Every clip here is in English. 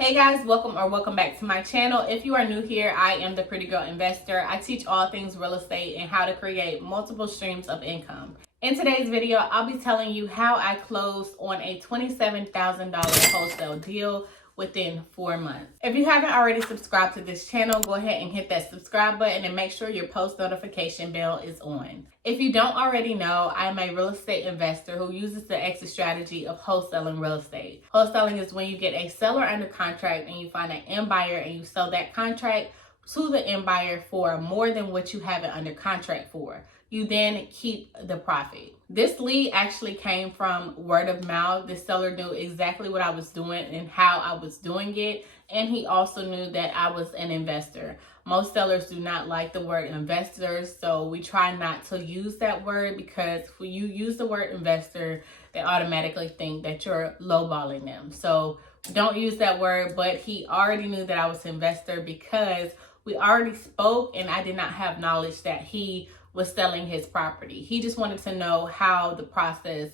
Hey guys, welcome back to my channel. If you are new here, I am the Pretty Girl Investor. I teach all things real estate and how to create multiple streams of income. In today's video, I'll be telling you how I closed on a $27,000 wholesale deal within 4 months. If you haven't already subscribed to this channel, go ahead and hit that subscribe button and make sure your post notification bell is on. If you don't already know, I'm a real estate investor who uses the exit strategy of wholesaling real estate. Wholesaling is when you get a seller under contract and you find an end buyer and you sell that contract to the end buyer for more than what you have it under contract for. You then keep the profit. This lead actually came from word of mouth. The seller knew exactly what I was doing and how I was doing it. And he also knew that I was an investor. Most sellers do not like the word investors, so we try not to use that word because when you use the word investor, they automatically think that you're lowballing them. So don't use that word, but he already knew that I was an investor because we already spoke and I did not have knowledge that he was selling his property. He just wanted to know how the process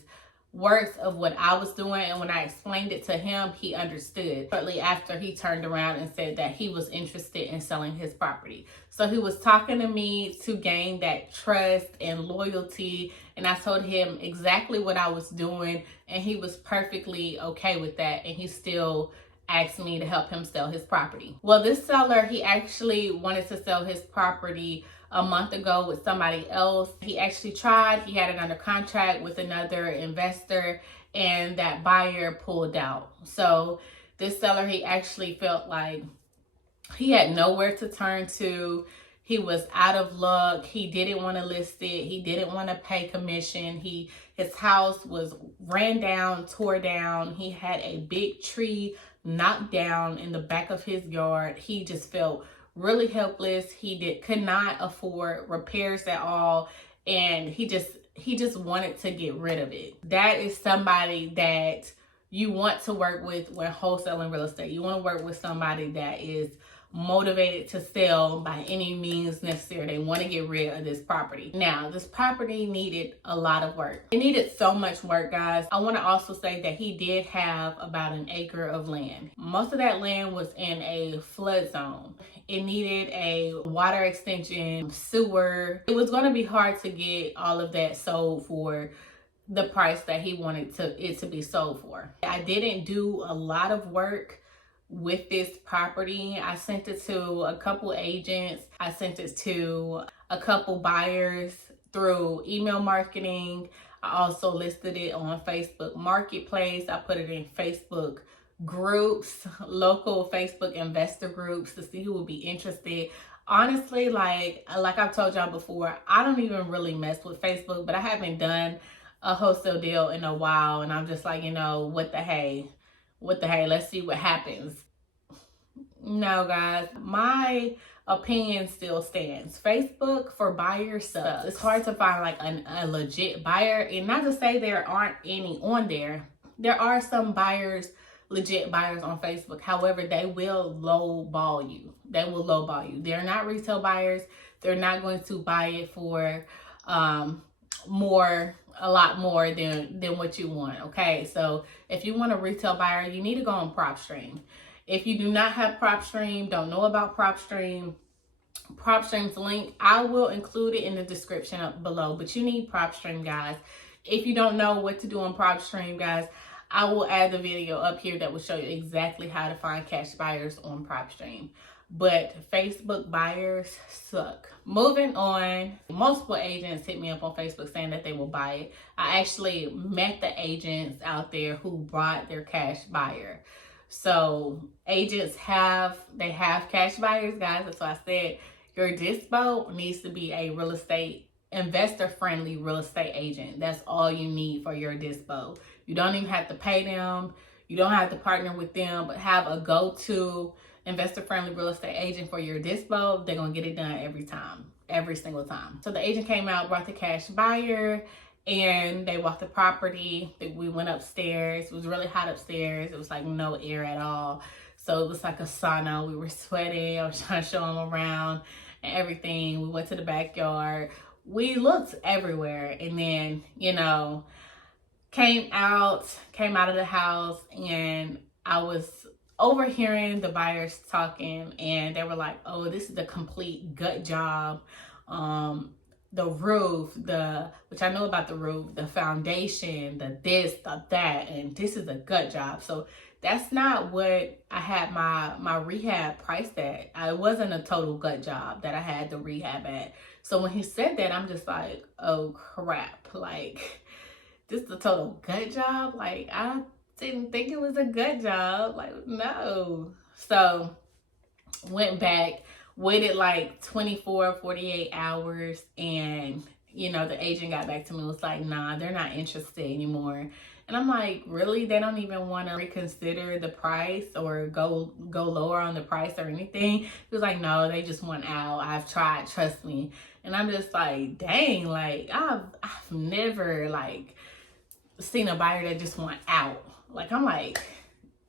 works of what I was doing, and when I explained it to him, he understood. Shortly after, he turned around and said that he was interested in selling his property. So he was talking to me to gain that trust and loyalty, and I told him exactly what I was doing, and he was perfectly okay with that, and he still asked me to help him sell his property. Well, this seller, he actually wanted to sell his property a month ago with somebody else. He actually tried, he had it under contract with another investor, and that buyer pulled out. So this seller, he actually felt like he had nowhere to turn to. He was out of luck. He didn't want to list it. He didn't want to pay commission. His house was ran down, tore down. He had a big tree knocked down in the back of his yard. He just felt really helpless. He could not afford repairs at all, and he just wanted to get rid of it. That is somebody that you want to work with when wholesaling real estate. You want to work with somebody that is motivated to sell by any means necessary. They want to get rid of this property. Now, this property needed a lot of work. It needed so much work, guys. I want to also say that he did have about an acre of land. Most of that land was in a flood zone. It needed a water extension, sewer. It was going to be hard to get all of that sold for the price that he wanted it to be sold for. I didn't do a lot of work with this property. I sent it to a couple agents. I sent it to a couple buyers through email marketing. I also listed it on Facebook Marketplace. I put it in Facebook groups, local Facebook investor groups, to see who would be interested. Honestly, like I've told y'all before, I don't even really mess with Facebook, but I haven't done a wholesale deal in a while, and I'm just like, what the hey, let's see what happens. No, guys, my opinion still stands. Facebook for buyers sucks. It's hard to find like a legit buyer, and not to say there aren't any on there. There are some buyers, legit buyers on Facebook. However, they will lowball you. They will lowball you. They're not retail buyers. They're not going to buy it for a lot more than what you want. Okay, so if you want a retail buyer, you need to go on PropStream. If you do not have PropStream, don't know about PropStream, PropStream's link, I will include it in the description up below. But you need PropStream, guys. If you don't know what to do on PropStream, guys, I will add the video up here that will show you exactly how to find cash buyers on PropStream. But Facebook buyers suck. Moving on, multiple agents hit me up on Facebook saying that they will buy it. I actually met the agents out there who brought their cash buyer. So agents have cash buyers, guys. That's why I said your dispo needs to be a real estate investor friendly real estate agent. That's all you need for your dispo. You don't even have to pay them. You don't have to partner with them, but have a go-to investor friendly real estate agent for your dispo. They're going to get it done every single time. So the agent came out, brought the cash buyer, and they walked the property. We went upstairs. It was really hot upstairs. It was like no air at all. So it was like a sauna. We were sweating. I was trying to show them around and everything. We went to the backyard. We looked everywhere. And then, came out of the house, and I was overhearing the buyers talking, and they were like, oh, this is a complete gut job. The roof, which I know about the roof, the foundation, the this, the that, and this is a gut job. So that's not what I had my rehab priced at. It wasn't a total gut job that I had the rehab at. So when he said that, I'm just like, oh crap, like this is a total gut job? Like I didn't think it was a gut job. Like, no. So went back, waited like 24, 48 hours, and the agent got back to me, was like, nah, they're not interested anymore. And I'm like, really? They don't even want to reconsider the price or go lower on the price or anything? He was like, no, they just want out. I've tried, trust me. And I'm just like, dang, like I've never like seen a buyer that just want out. Like, I'm like,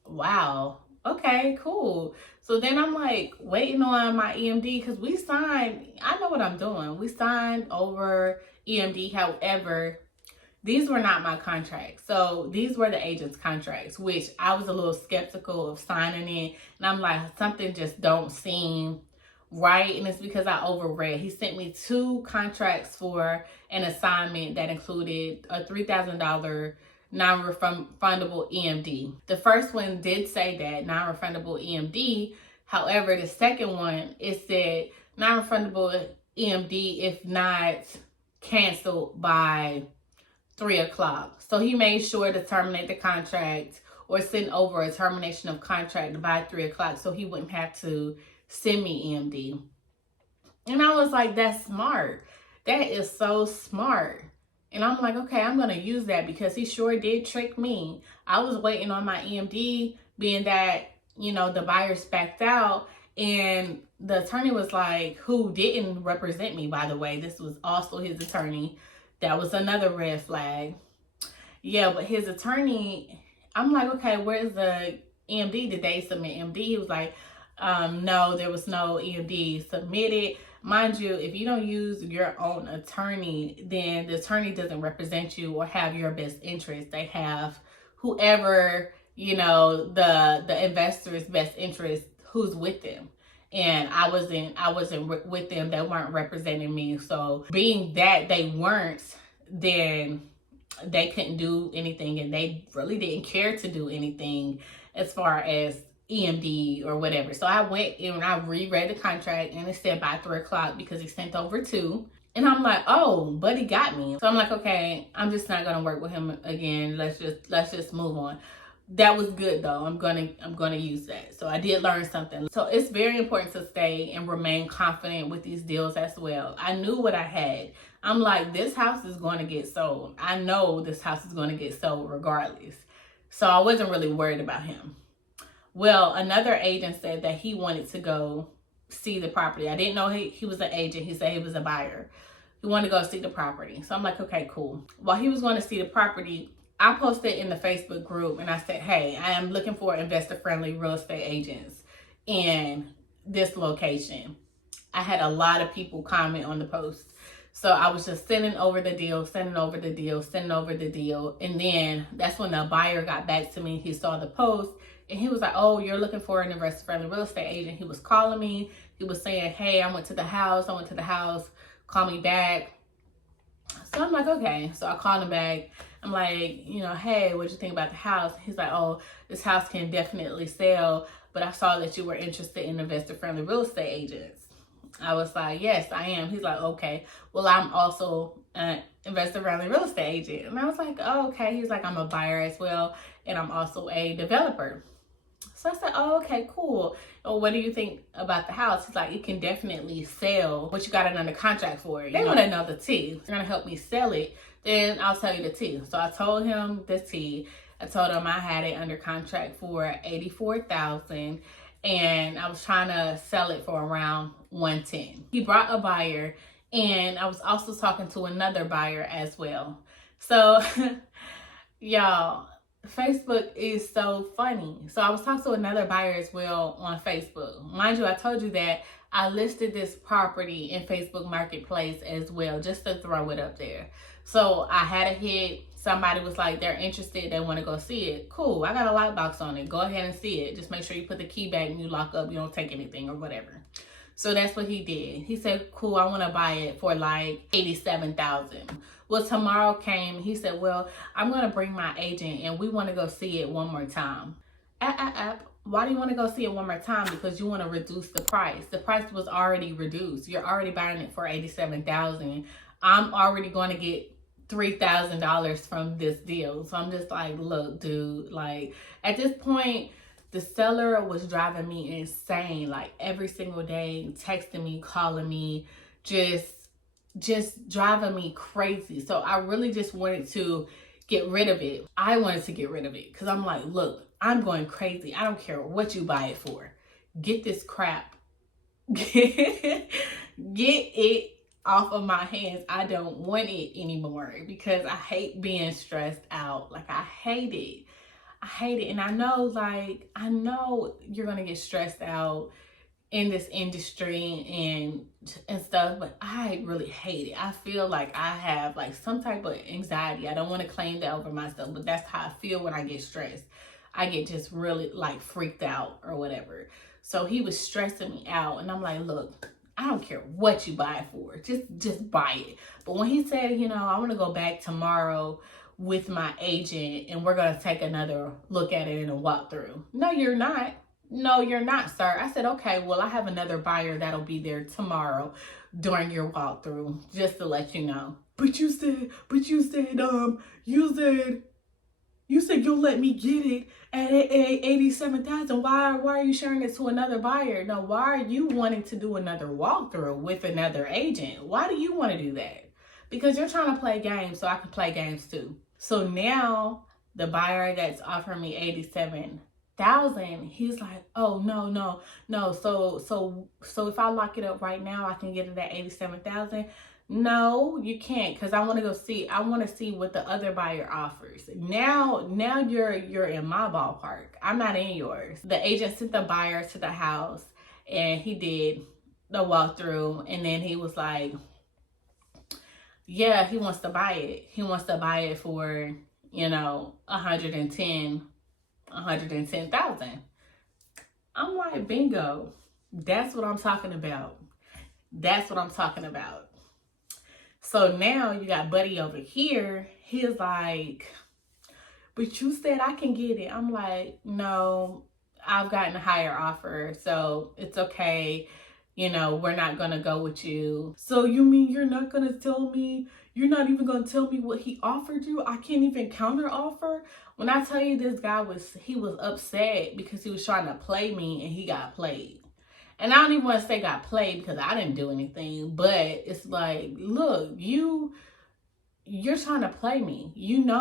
wow, okay, cool. So then I'm like waiting on my EMD, because we signed, I know what I'm doing. We signed over EMD. However, these were not my contracts. So these were the agent's contracts, which I was a little skeptical of signing it. And I'm like, something just don't seem right. And it's because I overread. He sent me 2 contracts for an assignment that included a $3,000 non-refundable EMD. The first one did say that non-refundable EMD. However, the second one, it said non-refundable EMD if not canceled by 3 o'clock. So he made sure to terminate the contract or send over a termination of contract by 3 o'clock so he wouldn't have to send me EMD. And I was like, that's smart. That is so smart. And I'm like, okay, I'm going to use that, because he sure did trick me. I was waiting on my EMD, being that, the buyers backed out. And the attorney was like, who didn't represent me, by the way. This was also his attorney. That was another red flag. Yeah, but his attorney, I'm like, okay, where's the EMD? Did they submit EMD? He was like, no, there was no EMD submitted. Mind you, if you don't use your own attorney, then the attorney doesn't represent you or have your best interest. They have whoever, the investor's best interest, who's with them. And I wasn't with them. They weren't representing me. So being that they weren't, then they couldn't do anything, and they really didn't care to do anything as far as EMD or whatever. So I went and I reread the contract, and it said by 3 o'clock because he sent over 2. And I'm like, oh, buddy got me. So I'm like, okay, I'm just not gonna work with him again. Let's just move on. That was good though. I'm gonna use that. So I did learn something. So it's very important to stay and remain confident with these deals as well. I knew what I had. I'm like, this house is going to get sold. I know this house is going to get sold regardless. So I wasn't really worried about him. Well, another agent said that he wanted to go see the property. I didn't know he was an agent. He said he was a buyer. He wanted to go see the property. So I'm like, okay, cool. While he was going to see the property, I posted in the Facebook group and I said, hey, I am looking for investor-friendly real estate agents in this location. I had a lot of people comment on the post. So I was just sending over the deal. And then that's when the buyer got back to me. He saw the post and he was like, oh, you're looking for an investor-friendly real estate agent. He was calling me. He was saying, hey, I went to the house. Call me back. So I'm like, okay. So I called him back. I'm like, hey, what'd you think about the house? He's like, oh, this house can definitely sell, but I saw that you were interested in investor-friendly real estate agents. I was like, yes, I am. He's like, okay, well, I'm also an investor-friendly real estate agent. And I was like, oh, okay. He's like, I'm a buyer as well, and I'm also a developer. So I said, oh, okay, cool. Well, what do you think about the house? He's like, it can definitely sell, but you got it under contract for it. They want to know the tea. You're going to help me sell it, then I'll tell you the tea. So I told him the tea. I told him I had it under contract for $84,000, and I was trying to sell it for around $110,000. He brought a buyer, and I was also talking to another buyer as well. So, y'all, Facebook is so funny. So I was talking to another buyer as well on Facebook. Mind you, I told you that I listed this property in Facebook Marketplace as well, just to throw it up there. So I had a hit somebody was like, they're interested, they want to go see it. Cool, I got a lockbox on it. Go ahead and see it. Just make sure you put the key back and you lock up. You don't take anything or whatever. So that's what he did. He said, cool, I want to buy it for like $87,000. Well, tomorrow came. He said, well, I'm going to bring my agent and we want to go see it one more time. Why do you want to go see it one more time? Because you want to reduce the price. The price was already reduced. You're already buying it for $87,000. I'm already going to get $3,000 from this deal. So I'm just like, look, dude, like at this point, the seller was driving me insane. Like every single day, texting me, calling me, just driving me crazy. So I really just wanted to get rid of it. I wanted to get rid of it because I'm like, look, I'm going crazy. I don't care what you buy it for. Get this crap. Get it off of my hands. I don't want it anymore because I hate being stressed out. Like I hate it. I hate it. And I know you're going to get stressed out in this industry and stuff, but I really hate it. I feel like I have like some type of anxiety. I don't want to claim that over myself, but that's how I feel when I get stressed. I get just really like freaked out or whatever. So he was stressing me out and I'm like, look, I don't care what you buy it for. Just buy it. But when he said, I want to go back tomorrow with my agent and we're going to take another look at it in a walkthrough. No, you're not. No, you're not, sir. I said, okay, well, I have another buyer that'll be there tomorrow during your walkthrough, just to let you know. But you said you'll let me get it at $87,000. Why are you sharing it to another buyer? No, why are you wanting to do another walkthrough with another agent? Why do you want to do that? Because you're trying to play games, so I can play games too. So now the buyer that's offering me $87,000, he's like, oh no. So if I lock it up right now, I can get it at $87,000. No, you can't, because I want to see what the other buyer offers. Now you're in my ballpark. I'm not in yours. The agent sent the buyer to the house and he did the walkthrough, and then he was like, yeah, he wants to buy it. He wants to buy it for, $110,000. I'm like, bingo. That's what I'm talking about. So now you got Buddy over here. He's like, but you said I can get it. I'm like, no, I've gotten a higher offer, so it's okay. We're not going to go with you. So you mean you're not going to tell me? You're not even going to tell me what he offered you? I can't even counter offer? When I tell you this guy was upset because he was trying to play me and he got played. And I don't even want to say got played because I didn't do anything, but it's like, look, you're trying to play me.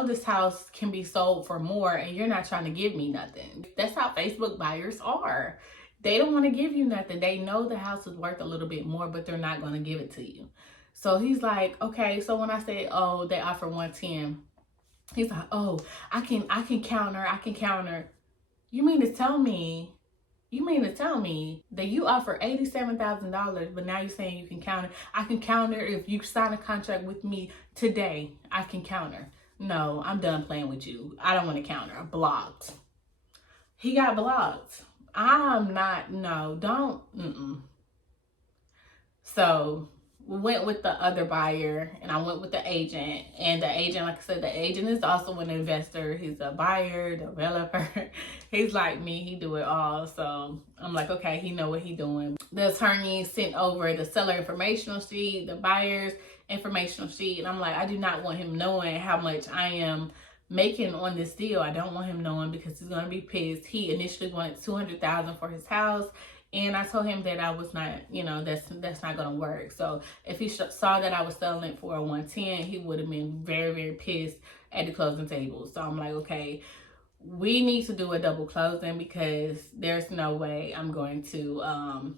This house can be sold for more and you're not trying to give me nothing. That's how Facebook buyers are. They don't want to give you nothing. They know the house is worth a little bit more, but they're not going to give it to you. So he's like, okay. So when I say, oh, they offer 110, he's like, oh, I can counter. You mean to tell me that you offer $87,000, but now you're saying you can counter? I can counter if you sign a contract with me today. I can counter. No, I'm done playing with you. I don't want to counter. I'm blocked. He got blocked. I'm not, no, don't, So we went with the other buyer and I went with the agent. And the agent, like I said, the agent is also an investor. He's a buyer, developer. He's like me, he do it all. So I'm like, okay, he know what he doing. The attorney sent over the seller informational sheet, the buyer's informational sheet. And I'm like, I do not want him knowing how much I am making on this deal. I don't want him knowing because he's going to be pissed. He initially wanted $200,000 for his house. And I told him that I was not, that's not going to work. So if he saw that I was selling it for a 110, he would have been very, very pissed at the closing table. So I'm like, okay, we need to do a double closing because there's no way I'm going to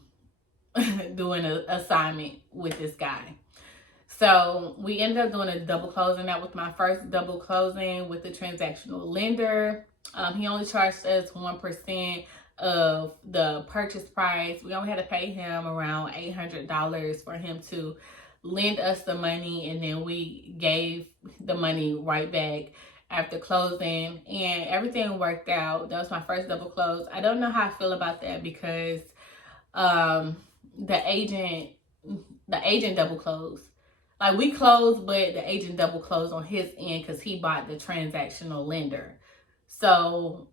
do an assignment with this guy. So we ended up doing a double closing. That was my first double closing with the transactional lender. He only charged us 1% of the purchase price. We only had to pay him around $800 for him to lend us the money, and then we gave the money right back after closing, and everything worked out. That was my first double close. I don't know how I feel about that because the agent double closed. Like, we closed, but the agent double closed on his end because he bought the transactional lender. So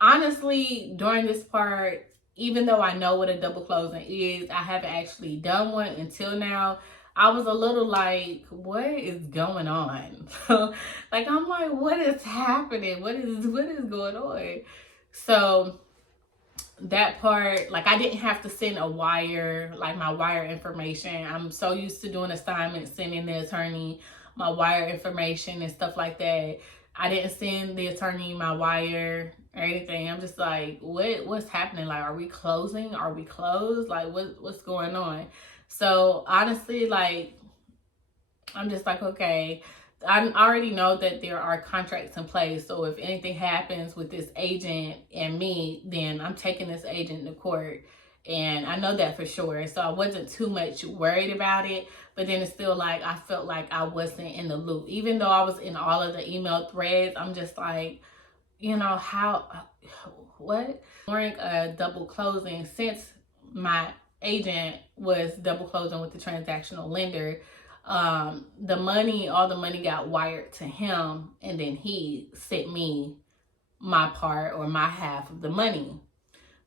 honestly, during this part, even though I know what a double closing is, I haven't actually done one until now. I was a little like, what is going on? Like, I'm like, what is happening? What is going on? So that part, like, I didn't have to send a wire, like my wire information. I'm so used to doing assignments, sending the attorney my wire information and stuff like that. I didn't send the attorney my wire or anything. I'm just like, what's happening? Like, are we closing? Are we closed? Like, what's going on? So honestly, like, I'm just like, okay, I already know that there are contracts in place. So if anything happens with this agent and me, then I'm taking this agent to court. And I know that for sure. So I wasn't too much worried about it. But then it's still like, I felt like I wasn't in the loop. Even though I was in all of the email threads, I'm just like, you know, what? During a double closing, since my agent was double closing with the transactional lender, all the money got wired to him, and then he sent me my part, or my half of the money.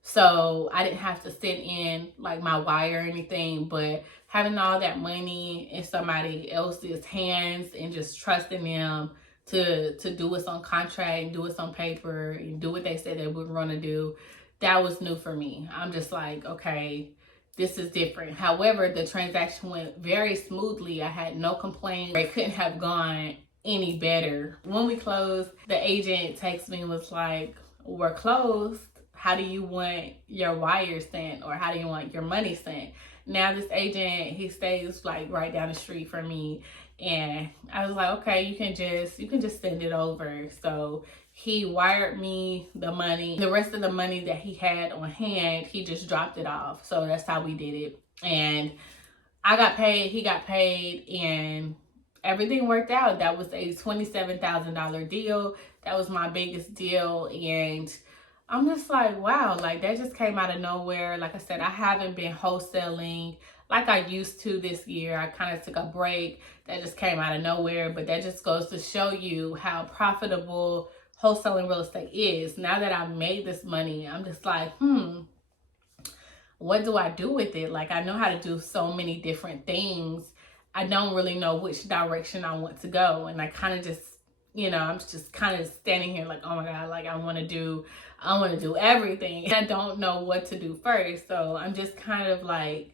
So I didn't have to send in like my wire or anything, but having all that money in somebody else's hands and just trusting them to do what's on contract and do what's on paper and do what they said they were going to do, that was new for me. I'm just like, okay, this is different. However, the transaction went very smoothly. I had no complaints. It couldn't have gone any better. When we closed, the agent texted me and was like, we're closed. How do you want your wire sent, or how do you want your money sent? Now this agent, he stays like right down the street from me, and I was like, okay, you can just send it over. So he wired me the money. The rest of the money that he had on hand, he just dropped it off. So that's how we did it. And I got paid, he got paid, and everything worked out. That was a $27,000 deal. That was my biggest deal. And I'm just like, wow, like, that just came out of nowhere. Like I said, I haven't been wholesaling like I used to this year. I kind of took a break. That just came out of nowhere. But that just goes to show you how profitable wholesaling real estate is. Now that I've made this money, I'm just like, what do I do with it? Like, I know how to do so many different things. I don't really know which direction I want to go. And I kind of just, I'm just kind of standing here like, oh my God, like, I want to do everything. I don't know what to do first. So I'm just kind of like,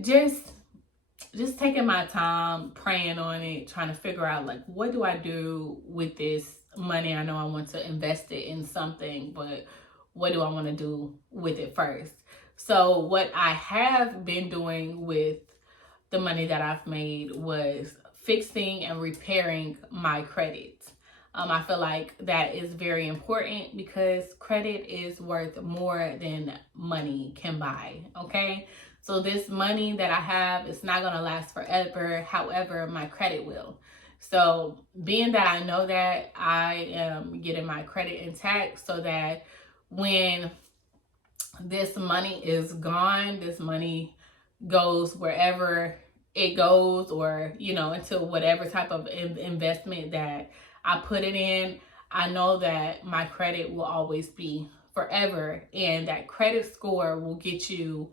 just taking my time, praying on it, trying to figure out, like, what do I do with this money? I know I want to invest it in something, but what do I want to do with it first? So what I have been doing with the money that I've made was fixing and repairing my credit. I feel like that is very important because credit is worth more than money can buy, okay? So this money that I have is not going to last forever. However, my credit will. So being that I know that, I am getting my credit intact so that when this money is gone, this money goes wherever it goes, or, into whatever type of investment that I put it in, I know that my credit will always be forever, and that credit score will get you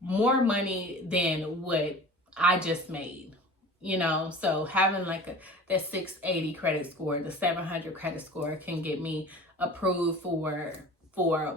more money than what I just made, so having like that 680 credit score, the 700 credit score can get me approved for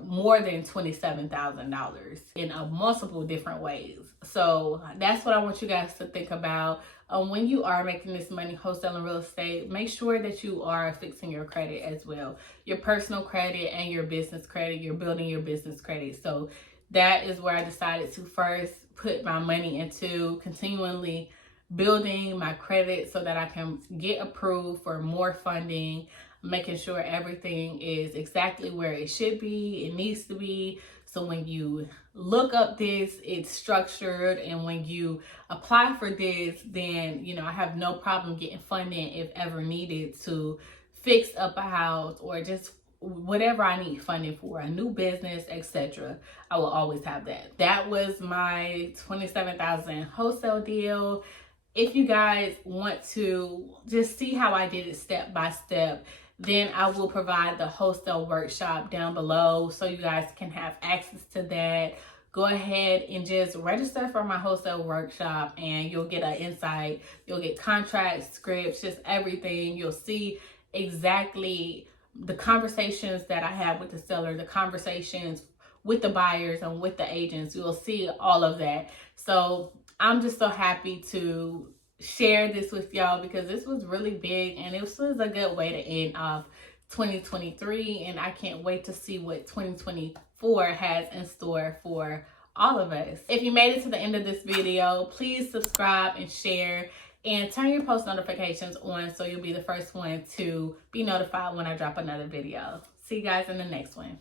more than $27,000 in multiple different ways. So that's what I want you guys to think about. When you are making this money wholesaling real estate, make sure that you are fixing your credit as well. Your personal credit and your business credit. You're building your business credit. So that is where I decided to first put my money into, continually building my credit so that I can get approved for more funding, making sure everything is exactly where it should be, it needs to be, So when you look up this, it's structured, and when you apply for this, then I have no problem getting funding if ever needed to fix up a house or just whatever I need funding for, a new business, etc. I will always have that. That was my $27,000 wholesale deal. If you guys want to just see how I did it step by step, then I will provide the wholesale workshop down below so you guys can have access to that. Go ahead and just register for my wholesale workshop and you'll get an insight. You'll get contracts, scripts, just everything. You'll see exactly the conversations that I have with the seller, the conversations with the buyers and with the agents. You'll see all of that. So I'm just so happy to share this with y'all because this was really big and this was a good way to end off 2023, and I can't wait to see what 2024 has in store for all of us. If you made it to the end of this video, please subscribe and share and turn your post notifications on so you'll be the first one to be notified when I drop another video. See you guys in the next one.